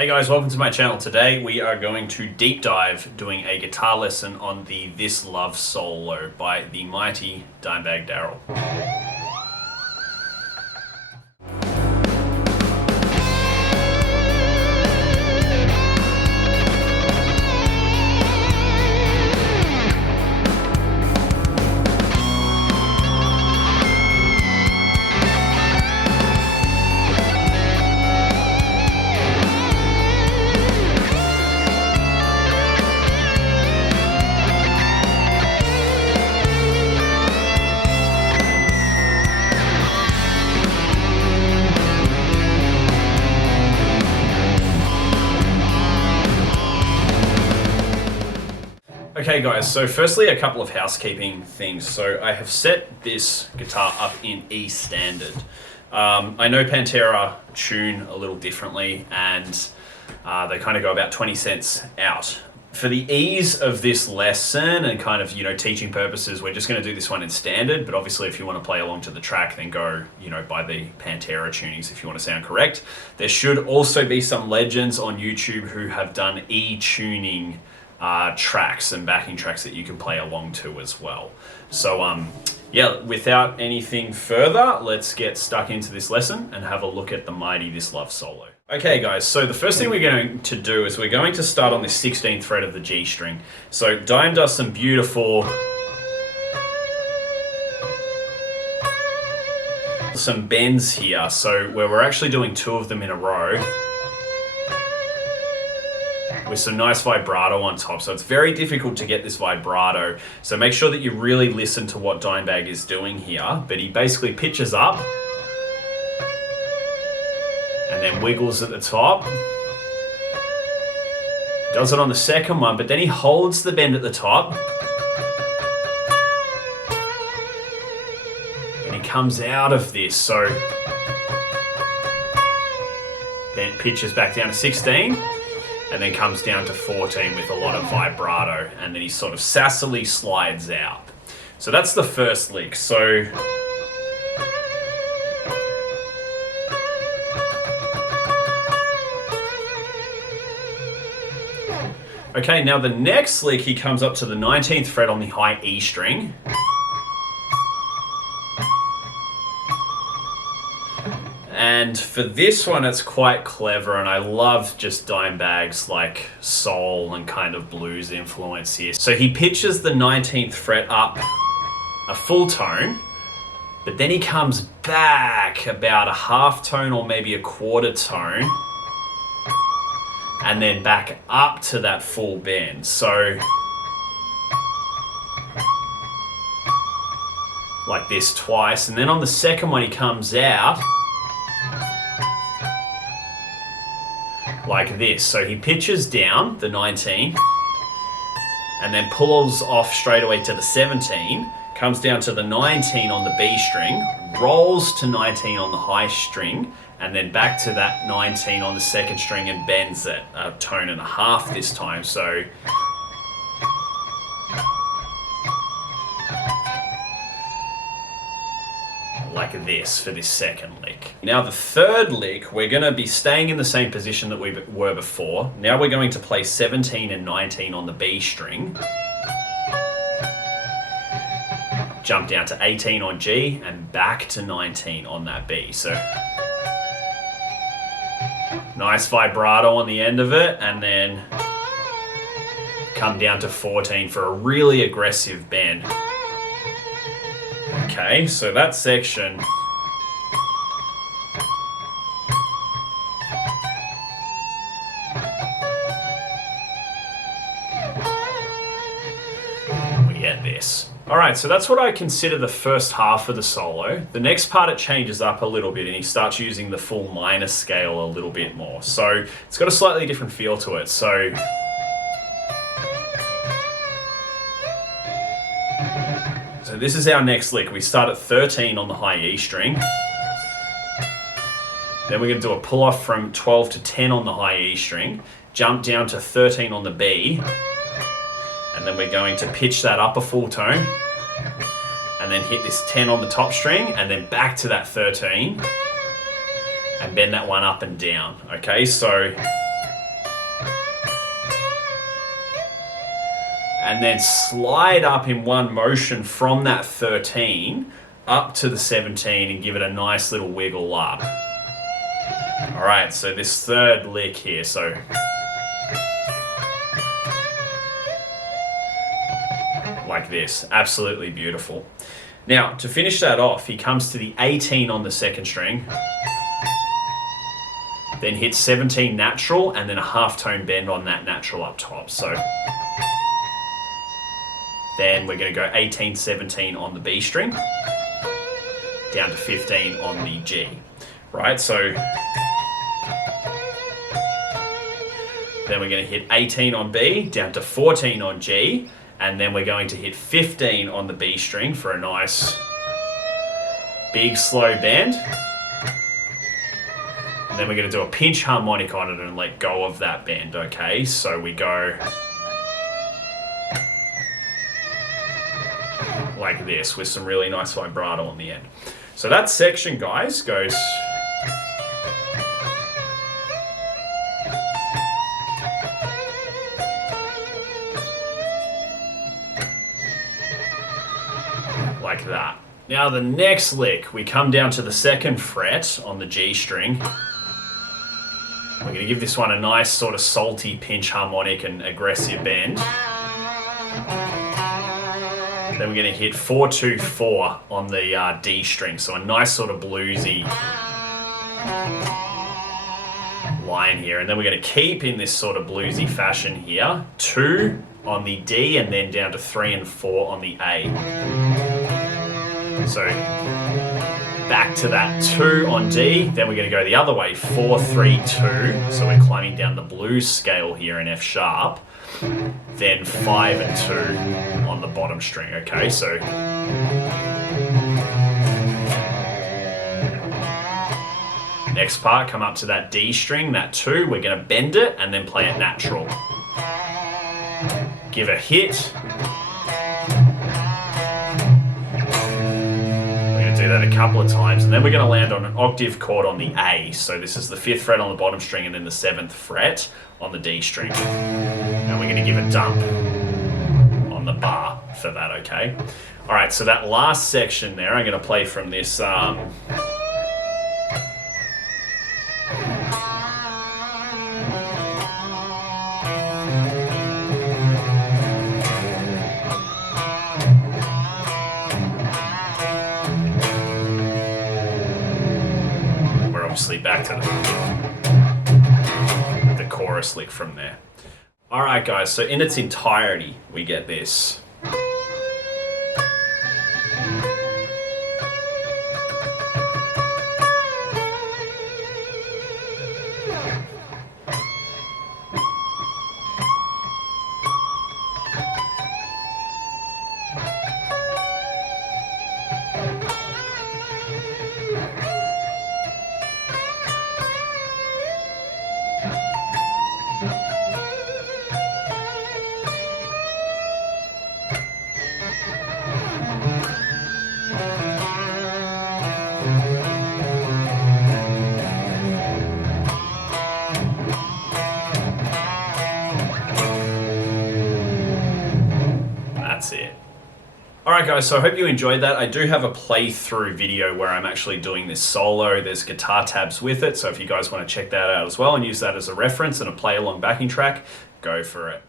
Hey guys, welcome to my channel. Today we are going to deep dive doing a guitar lesson on the This Love solo by the mighty Dimebag Darrell. Okay guys, so firstly a couple of housekeeping things. So I have set this guitar up in E standard. I know Pantera tune a little differently and they kind of go about 20 cents out. For the ease of this lesson and kind of, teaching purposes, we're just going to do this one in standard, but obviously if you want to play along to the track, then go, by the Pantera tunings if you want to sound correct. There should also be some legends on YouTube who have done E tuning tracks and backing tracks that you can play along to as well. So yeah, without anything further, let's get stuck into this lesson and have a look at the mighty This Love solo. Okay guys, so the first thing we're going to do is we're going to start on the 16th fret of the G string. So Dime does some beautiful bends here, so where we're actually doing two of them in a row with some nice vibrato on top. So it's very difficult to get this vibrato. So make sure that you really listen to what Dimebag is doing here. But he basically pitches up and then wiggles at the top. Does it on the second one, but then he holds the bend at the top. And he comes out of this. So then pitches back down to 16. And then comes down to 14 with a lot of vibrato, and then he sort of sassily slides out. So that's the first lick. So okay, now the next lick he comes up to the 19th fret on the high E string. And for this one, it's quite clever, and I love just Dimebag's like soul and kind of blues influence here. So he pitches the 19th fret up a full tone, but then he comes back about a half tone or maybe a quarter tone, and then back up to that full bend. So like this twice, and then on the second one he comes out like this. So he pitches down the 19 and then pulls off straight away to the 17, comes down to the 19 on the B string, rolls to 19 on the high string, and then back to that 19 on the second string and bends it a tone and a half this time. So like this for this second lick. Now the third lick, we're going to be staying in the same position that we were before. Now we're going to play 17 and 19 on the B string. Jump down to 18 on G and back to 19 on that B. So nice vibrato on the end of it, and then come down to 14 for a really aggressive bend. Okay, so that section we get this. Alright, so that's what I consider the first half of the solo. The next part it changes up a little bit and he starts using the full minor scale a little bit more. So it's got a slightly different feel to it. So this is our next lick. We start at 13 on the high E string. Then we're going to do a pull off from 12 to 10 on the high E string, jump down to 13 on the B, and then we're going to pitch that up a full tone, and then hit this 10 on the top string, and then back to that 13, and bend that one up and down. Okay, so and then slide up in one motion from that 13 up to the 17 and give it a nice little wiggle up. All right, so this third lick here, so like this, absolutely beautiful. Now, to finish that off, he comes to the 18 on the second string, then hits 17 natural, and then a half tone bend on that natural up top. So then we're going to go 18, 17 on the B string, down to 15 on the G, right? So then we're going to hit 18 on B, down to 14 on G, and then we're going to hit 15 on the B string for a nice big slow bend. And then we're going to do a pinch harmonic on it and let go of that bend, okay? So we go like this with some really nice vibrato on the end. So that section, guys, goes like that. Now the next lick, we come down to the second fret on the G string. We're going to give this one a nice sort of salty pinch harmonic and aggressive bend. Then we're going to hit 4, 2, 4 on the D string, so a nice sort of bluesy line here. And then we're going to keep in this sort of bluesy fashion here. 2 on the D and then down to 3 and 4 on the A. So back to that 2 on D, then we're going to go the other way, 4, 3, 2. So we're climbing down the blues scale here in F sharp. Then 5 and 2 on the bottom string, okay? So next part, come up to that D string, that 2, we're going to bend it and then play it natural. Give a hit. Do that a couple of times, and then we're going to land on an octave chord on the A. So this is the 5th fret on the bottom string and then the 7th fret on the D string. And we're going to give a dump on the bar for that, okay? All right, so that last section there, I'm going to play from this obviously back to the chorus lick from there. All right, guys, so in its entirety, we get this. That's it. Alright guys, so I hope you enjoyed that. I do have a playthrough video where I'm actually doing this solo. There's guitar tabs with it, so if you guys want to check that out as well and use that as a reference and a play along backing track, go for it.